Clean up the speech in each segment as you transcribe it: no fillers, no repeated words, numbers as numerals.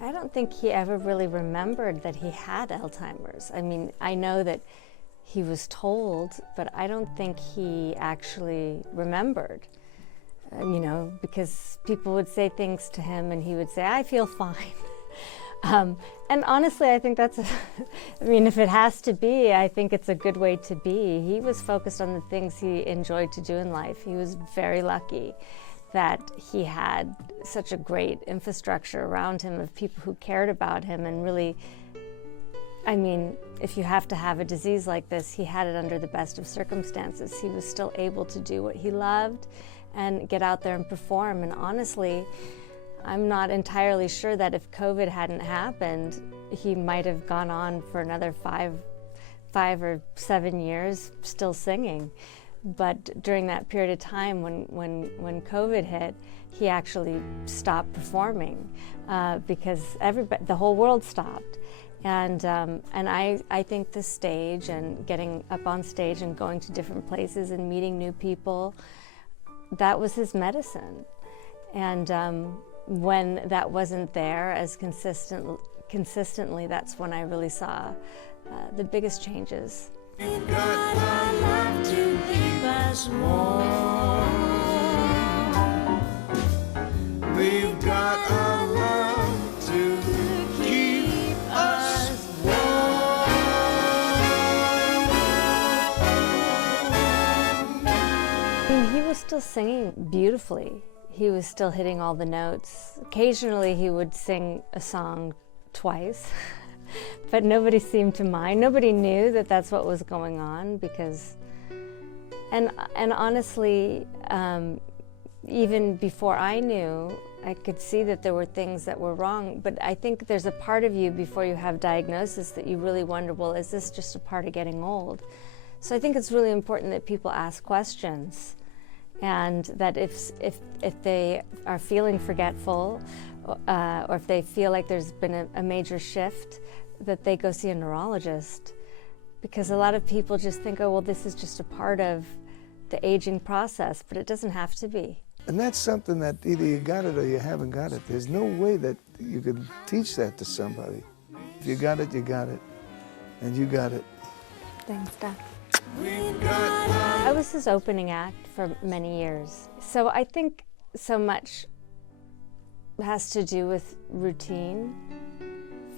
I don't think he ever really remembered that he had Alzheimer's. I mean, I know that he was told, but I don't think he actually remembered, you know, because people would say things to him and he would say, I feel fine. And honestly, I think that's, I mean, if it has to be, I think it's a good way to be. He was focused on the things he enjoyed to do in life. He was very lucky that he had such a great infrastructure around him of people who cared about him and really, I mean, if you have to have a disease like this, he had it under the best of circumstances. He was still able to do what he loved and get out there and perform. And honestly, I'm not entirely sure that if COVID hadn't happened, he might have gone on for another five or 7 years still singing. But during that period of time when COVID hit, he actually stopped performing because the whole world stopped. And I think the stage and getting up on stage and going to different places and meeting new people, that was his medicine. And when that wasn't there as consistently, that's when I really saw the biggest changes. We've got our love to keep us warm. We've got our love to keep us warm. I mean, he was still singing beautifully. He was still hitting all the notes. Occasionally he would sing a song twice, but nobody seemed to mind. Nobody knew that that's what was going on because, and honestly, even before I knew, I could see that there were things that were wrong, but I think there's a part of you before you have diagnosis that you really wonder, well, is this just a part of getting old? So I think it's really important that people ask questions. And that if they are feeling forgetful or if they feel like there's been a major shift, that they go see a neurologist. Because a lot of people just think, oh, well, this is just a part of the aging process, but it doesn't have to be. And that's something that either you got it or you haven't got it. There's no way that you can teach that to somebody. If you got it, you got it. And you got it. Thanks, Doc. I was his opening act for many years. So I think so much has to do with routine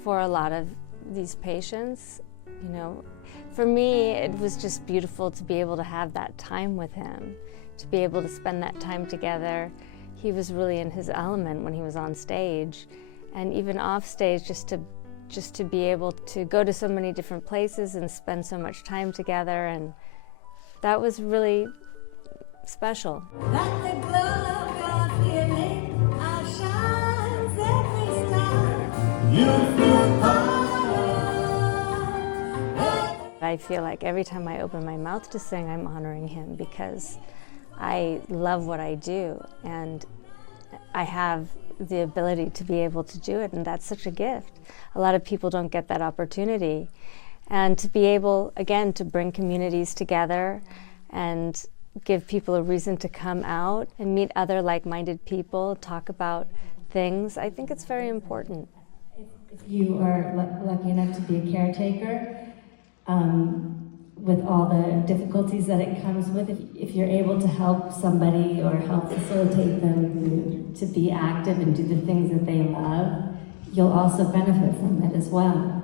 for a lot of these patients. You know, for me, it was just beautiful to be able to have that time with him, to be able to spend that time together. He was really in his element when he was on stage, and even off stage, just to be able to go to so many different places and spend so much time together, and that was really special. Like the glow of your feeling outshines every star. You feel part. I feel like every time I open my mouth to sing, I'm honoring him because I love what I do, and I have the ability to be able to do it, and that's such a gift. A lot of people don't get that opportunity. And to be able, again, to bring communities together and give people a reason to come out and meet other like-minded people, talk about things, I think it's very important. If you are lucky enough to be a caretaker, with all the difficulties that it comes with, if you're able to help somebody or help facilitate them to be active and do the things that they love, you'll also benefit from it as well.